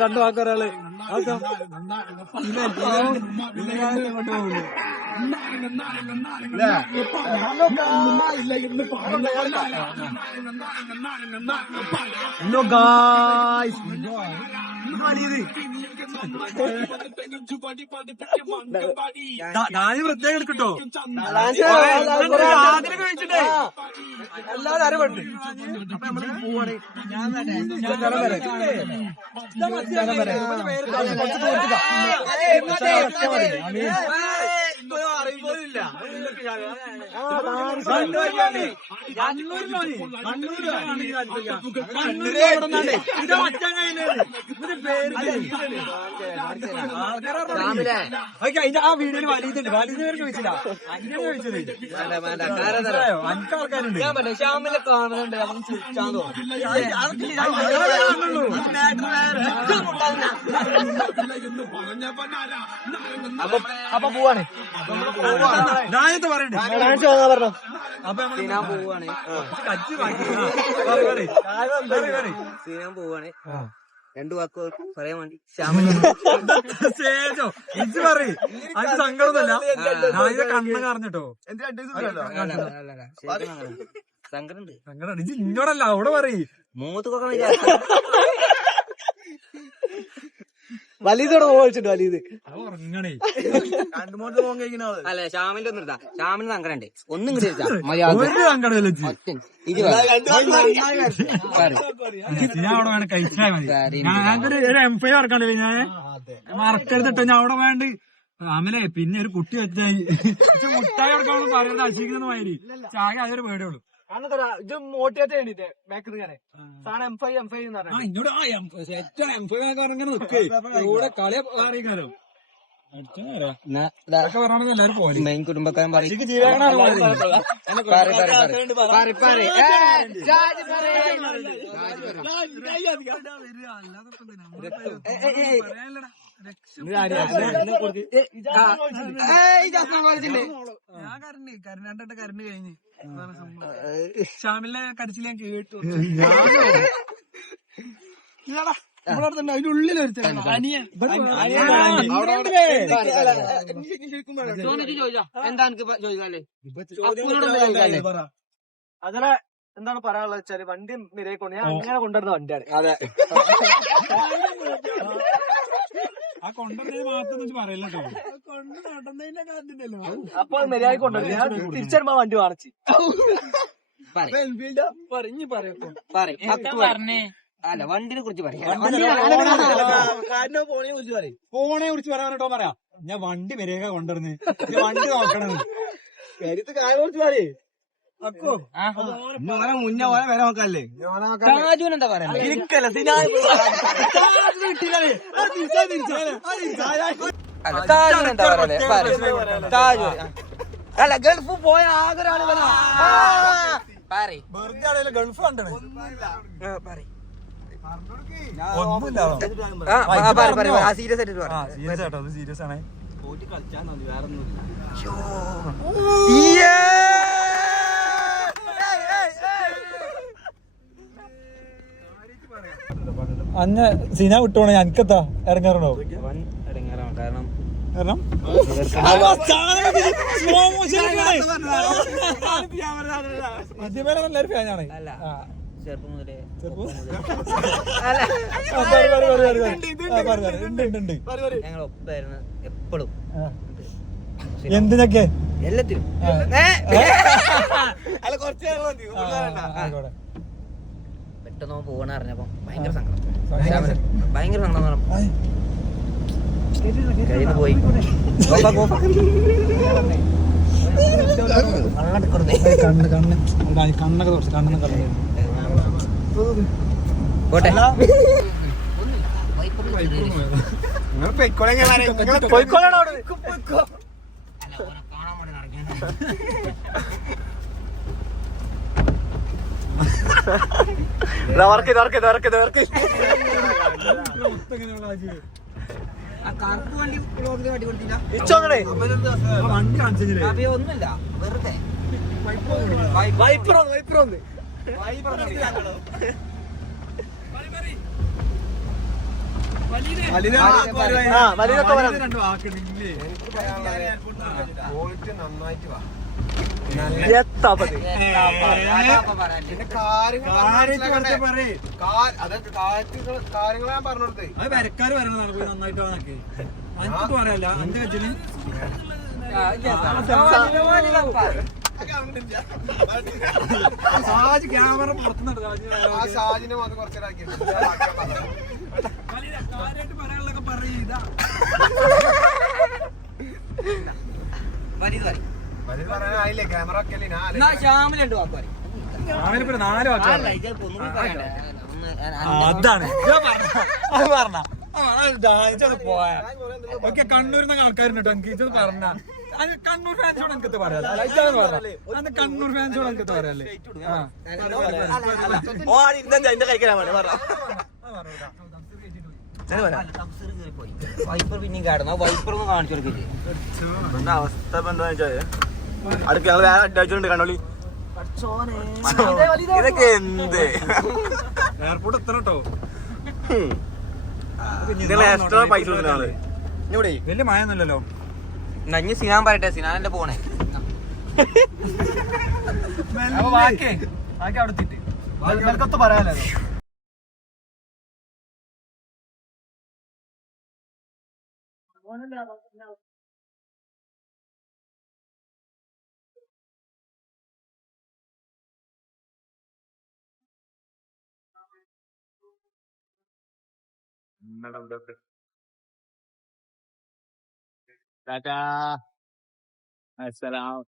രണ്ടു വാക്കൊരാള് ഡാനി പ്രത്യേകം എടുക്കട്ടോ കഴിച്ചിട്ടേ എല്ലാവരും അറിവുണ്ട്. അപ്പൊ നമ്മള് പോവാണ്. അറിയുമ്പോഴില്ല ആ വീഡിയോയിൽ വലിയതുണ്ട്. വലിയ പേര് ചോദിച്ചില്ല, അങ്ങനെ ചോദിച്ചത്. അഞ്ച് ആൾക്കാരുണ്ട്. ശ്യാമിലെ കാണുന്നുണ്ട്. അപ്പൊ പോവാണ്. ഞാനത്തെ പറയണ്ടേ പറഞ്ഞു. അപ്പൊ ഞാൻ പോവാണ്. ഞാൻ പോവാണ്. രണ്ടു വാക്ക് പറയാൻ വേണ്ടി സേജോ ഇത് പറയും. അത് സങ്കടമൊന്നുമല്ല. കണ്ണ് കാണിട്ടോ സങ്കടമുണ്ട്. സങ്കടം ഇത് ഇന്നോടല്ല അവിടെ പറയും. മൂത്തൊക്കെ വലിയതോടെ പോയിച്ചിട്ട് വലിയത് അല്ല ശ്യാമിന്റെ ഒന്നും ഇതാ. ശ്യാമിന് സങ്കടമുണ്ട്. ഒന്നും കിട്ടിയ ഞാൻ അവിടെ വേണം കഴിച്ചാൽ മതി. ഞാനൊരു M5 ഇറക്കാണ്ട് ഞാൻ മറക്കരുതിട്ടോ. ഞാൻ അവിടെ വേണ്ട ശ്യാമിലെ. പിന്നെ ഒരു കുട്ടി വെച്ചാൽ മുട്ടായി എടുക്കാൻ പറയുന്നത് അശീക്കുന്ന മാതിരി ചായ അതൊരു പേടിയുള്ളൂ. മോട്ടിവേറ്റ് ചെയ്യണ്ടേ ബാക്കിങ്ങനെ M5 ഇങ്ങോട്ട് M5 അങ്ങനെ നിൽക്കേ ഇവിടെ കളി അറിയിക്കാലോ. എല്ലാരും പോലെ മെയിൻ കുടുംബക്കാരൻ കരണ്ട് കഴിഞ്ഞ് ഷാമിലെ കരച്ചിൽ ഞാൻ കേട്ടു. അതിന്റെ ഉള്ളിൽ അതിലെ എന്താണ് പറയാനുള്ളത് വെച്ചാല് വണ്ടി നിരയിക്കൊണ്ട് ഞാൻ അങ്ങനെ കൊണ്ടുവരുന്ന വണ്ടിയാണ്. അതെ ആ കൊണ്ടുവരുന്നത് മാത്രം പറയല്ലോ. അപ്പൊ നിരയായി കൊണ്ടുവരും. ഞാൻ തിരിച്ചറിയുമ്പോ വണ്ടി വാങ്ങിച്ചു പറഞ്ഞേ. അല്ല വണ്ടിനെ കുറിച്ച് പറയാം. ഫോണിനെ കുറിച്ച് പറയാനോ പറയാം. ഞാൻ വണ്ടി വരേക കൊണ്ടുവരുന്നത്. വണ്ടി നോക്കണത് കാര്യത്തെ കാര്യം കുറിച്ച് പറയേ. മുന്നേ പോലെ വരെ നോക്കാല്ലേ. എന്താ പറയാ അല്ല ഗൾഫ് പോയ ആകെ ഒരാള് ഗൾഫ് കണ്ടത് സീരിയസ് ആയിട്ട് സീരിയസ് ആണ്. പോയിട്ട് കളിച്ചാൽ മതി, വേറെ ഒന്നുമില്ല. അന്ന് സിന വിട്ടോണേ എനിക്കെത്താ ഇറങ്ങാറുണ്ടോ? കാരണം മദ്യപേരം എല്ലാവരും ഫാനാണ്. ചെറുപ്പം മുതലേ ഞങ്ങൾ ഒപ്പായിരുന്നു എപ്പോഴും. എന്തിനൊക്കെ? എല്ലാത്തിനും. പെട്ടെന്ന് പോകണ അറിഞ്ഞപ്പോ ഭയങ്കര സങ്കടം. ഭയങ്കര സങ്കടം കയ്യിൽ പോയി. കണ്ണൊക്കെ കുറച്ച് കണ്ണൊന്നും കളഞ്ഞു പോട്ടെ. കറുപ്പ് വണ്ടി വണ്ടി കൊടുത്തില്ല. വണ്ടി കാണിച്ചില്ല. ഒന്നുമില്ല, വെറുതെ വൈപ്പറൊന്ന് രണ്ട് വാക്കുണ്ട് ക്വാളിറ്റി നന്നായിട്ട് വാ കാര്യങ്ങൾ ഞാൻ പറഞ്ഞോടത്തേ അത് വരക്കാര് വരണതാണ് പോയി നന്നായിട്ട് വാങ്ങി എനിക്ക് പറയല്ല എന്റെ വെച്ചിന് സാജ് ക്യാമറ പുറത്തുനിന്ന് ആ ഷാജിനെ അത് കുറച്ചേരാക്കി കാര്യമായിട്ട് പറയാനുള്ളതൊക്കെ പറയില്ല പറയാനായില്ലേ ക്യാമറ ഒക്കെ രാവിലെ 4 വാക്കാണ് അതാണ് അത് പറഞ്ഞ പോയ ഓക്കെ കണ്ണൂരിൽ നിന്ന് ആൾക്കാരുണ്ട് കേട്ടോ എനിക്ക് ഇത് പറഞ്ഞ അത് കണ്ണൂർ ഫാൻസോട് എനിക്കത് പറയാല്ലേ അത് കണ്ണൂർ ഫാൻസോട് എനിക്കത് പറയാല്ലേ വൈപ്പർ പിന്നെയും കാടണം വൈപ്പർ ഒന്ന് കാണിച്ചു കൊടുക്കില്ലേ അവസ്ഥ എന്താ വെച്ചാല് അടുക്ക ഞങ്ങൾ വേറെ അഡ്വാൻസുണ്ട് കണ്ടോളി ഇതൊക്കെ എന്ത് എയർപോർട്ട് എത്തണം കേട്ടോ എക്സ്ട്രാ പൈസ കൊടുക്കുന്ന ഇവിടെ വലിയ മഴയൊന്നുമില്ലല്ലോ നഞ്ഞ് സിനാൻ പറയട്ടെ സിനാനല്ലേ പോണേ ബാക്കി അവിടെ എത്തിയിട്ട് പറയാലോ ടാറ്റാ അസ്സലാം